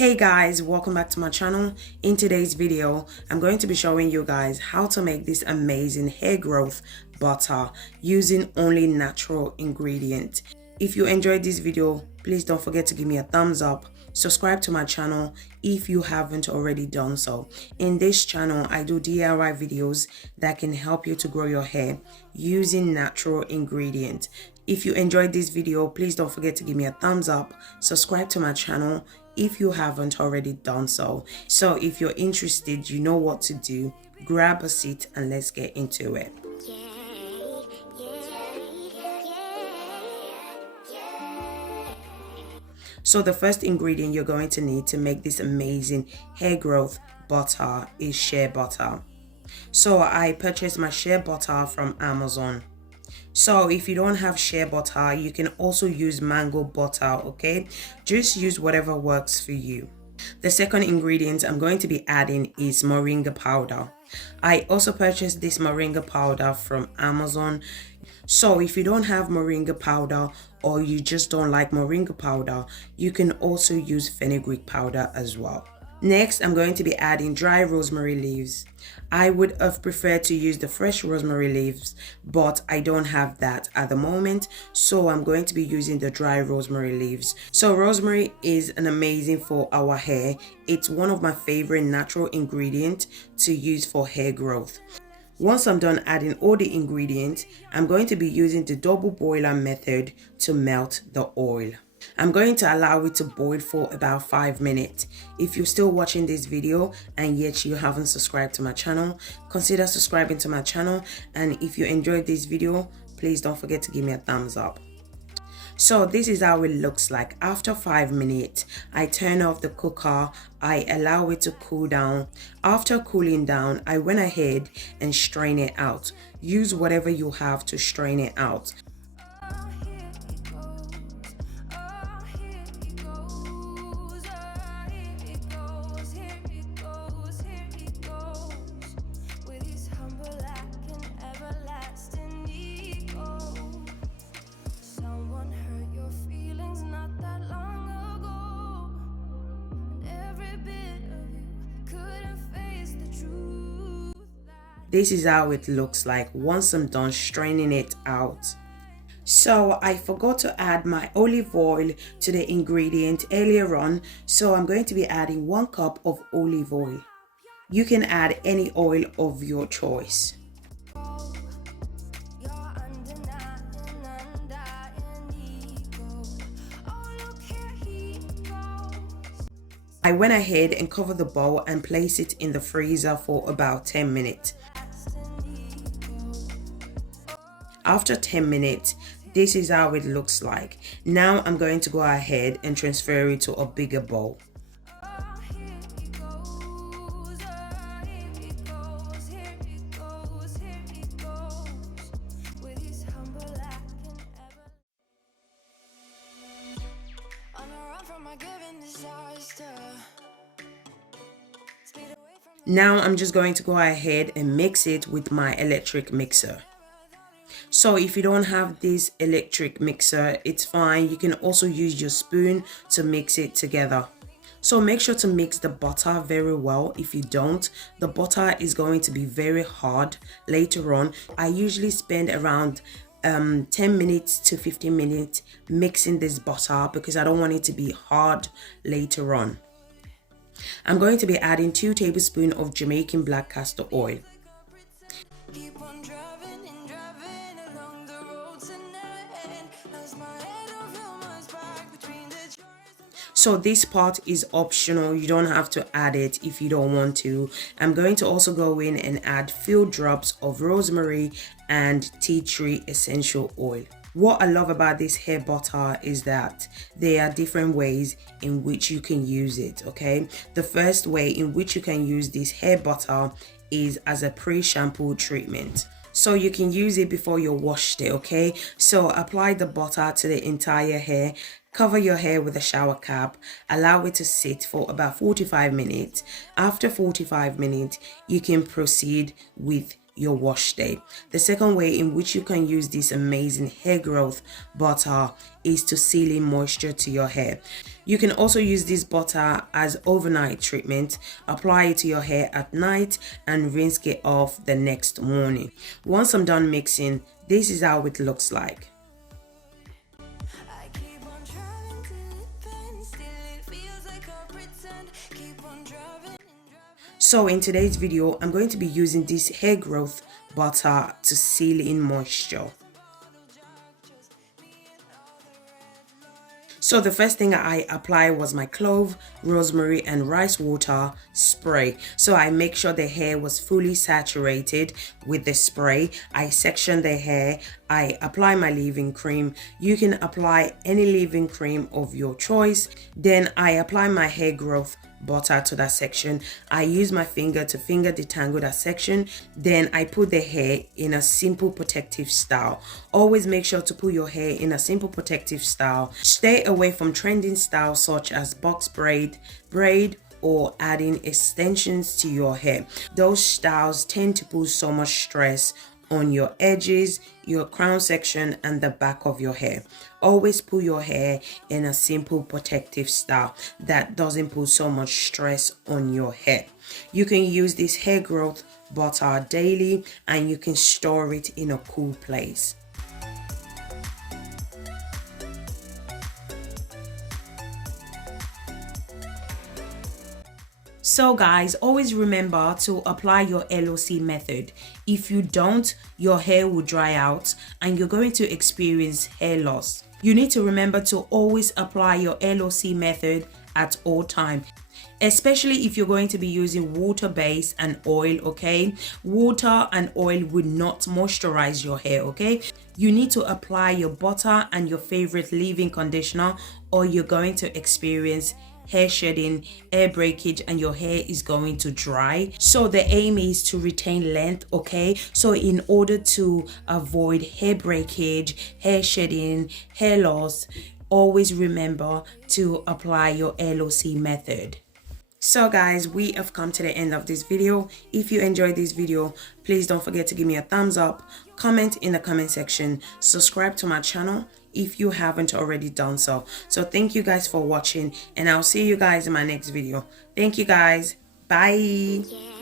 Hey guys, welcome back to my channel. In today's video, I'm going to be showing you guys how to make this amazing hair growth butter using only natural ingredients. If you enjoyed this video, please don't forget to give me a thumbs up. Subscribe to my channel if you haven't already done so. In this channel, I do DIY videos that can help you to grow your hair using natural ingredients. If you enjoyed this video, please don't forget to give me a thumbs up. Subscribe to my channel if you haven't already done so. So if you're interested, you know what to do. Grab a seat and let's get into it. So the first ingredient you're going to need to make this amazing hair growth butter is shea butter. So I purchased my shea butter from Amazon. So if you don't have shea butter, you can also use mango butter, okay? Just use whatever works for you. The second ingredient I'm going to be adding is moringa powder. I also purchased this moringa powder from Amazon. So if you don't have moringa powder or you just don't like moringa powder, you can also use fenugreek powder as well. Next, I'm going to be adding dry rosemary leaves. I would have preferred to use the fresh rosemary leaves, but I don't have that at the moment, so I'm going to be using the dry rosemary leaves. So rosemary is an amazing for our hair. It's one of my favorite natural ingredients to use for hair growth. Once I'm done adding all the ingredients, I'm going to be using the double boiler method to melt the oil. I'm going to allow it to boil for about 5 minutes. If you're still watching this video and yet you haven't subscribed to my channel, consider subscribing to my channel. And if you enjoyed this video, please don't forget to give me a thumbs up. So this is how it looks like. After 5 minutes, I turn off the cooker. I allow it to cool down. After cooling down, I went ahead and strain it out. Use whatever you have to strain it out. This is how it looks like once I'm done straining it out. So I forgot to add my olive oil to the ingredient earlier on, so I'm going to be adding 1 cup of olive oil. You can add any oil of your choice. I went ahead and covered the bowl and placed it in the freezer for about 10 minutes. After 10 minutes, this is how it looks like. Now I'm going to go ahead and transfer it to a bigger bowl. Now I'm just going to go ahead and mix it with my electric mixer. So if you don't have this electric mixer, it's fine. You can also use your spoon to mix it together. So make sure to mix the butter very well. If you don't, the butter is going to be very hard later on. I usually spend around 10 minutes to 15 minutes mixing this butter because I don't want it to be hard later on. I'm going to be adding 2 tablespoons of Jamaican black castor oil. So this part is optional. You don't have to add it if you don't want to. I'm going to also go in and add few drops of rosemary and tea tree essential oil. What I love about this hair butter is that there are different ways in which you can use it, okay? The first way in which you can use this hair butter is as a pre-shampoo treatment. So you can use it before you washed it, okay? So apply the butter to the entire hair. Cover your hair with a shower cap. Allow it to sit for about 45 minutes. After 45 minutes, you can proceed with your wash day. The second way in which you can use this amazing hair growth butter is to seal in moisture to your hair. You can also use this butter as overnight treatment. Apply it to your hair at night and rinse it off the next morning. Once I'm done mixing, this is how it looks like. So in today's video, I'm going to be using this hair growth butter to seal in moisture. So the first thing I applied was my clove, rosemary and rice water spray. So I make sure the hair was fully saturated with the spray. I section the hair. I apply my leave-in cream. You can apply any leave-in cream of your choice. Then I apply my hair growth butter to that section. I use my finger to finger detangle that section. Then I put the hair in a simple protective style. Always make sure to put your hair in a simple protective style. Stay away from trending styles such as box braid, or adding extensions to your hair. Those styles tend to put so much stress on your edges, your crown section and the back of your hair. Always put your hair in a simple protective style that doesn't put so much stress on your hair. You can use this hair growth butter daily and you can store it in a cool place. So guys, always remember to apply your LOC method. If you don't, your hair will dry out and you're going to experience hair loss. You need to remember to always apply your LOC method at all times, especially if you're going to be using water base and oil, okay? Water and oil would not moisturize your hair, okay? You need to apply your butter and your favorite leave-in conditioner or you're going to experience hair shedding, hair breakage, and your hair is going to dry. So the aim is to retain length, okay? So in order to avoid hair breakage, hair shedding, hair loss, always remember to apply your LOC method. So guys, we have come to the end of this video. If you enjoyed this video, please don't forget to give me a thumbs up, comment in the comment section, subscribe to my channel if you haven't already done so. So thank you guys for watching and I'll see you guys in my next video. Thank you guys. Bye.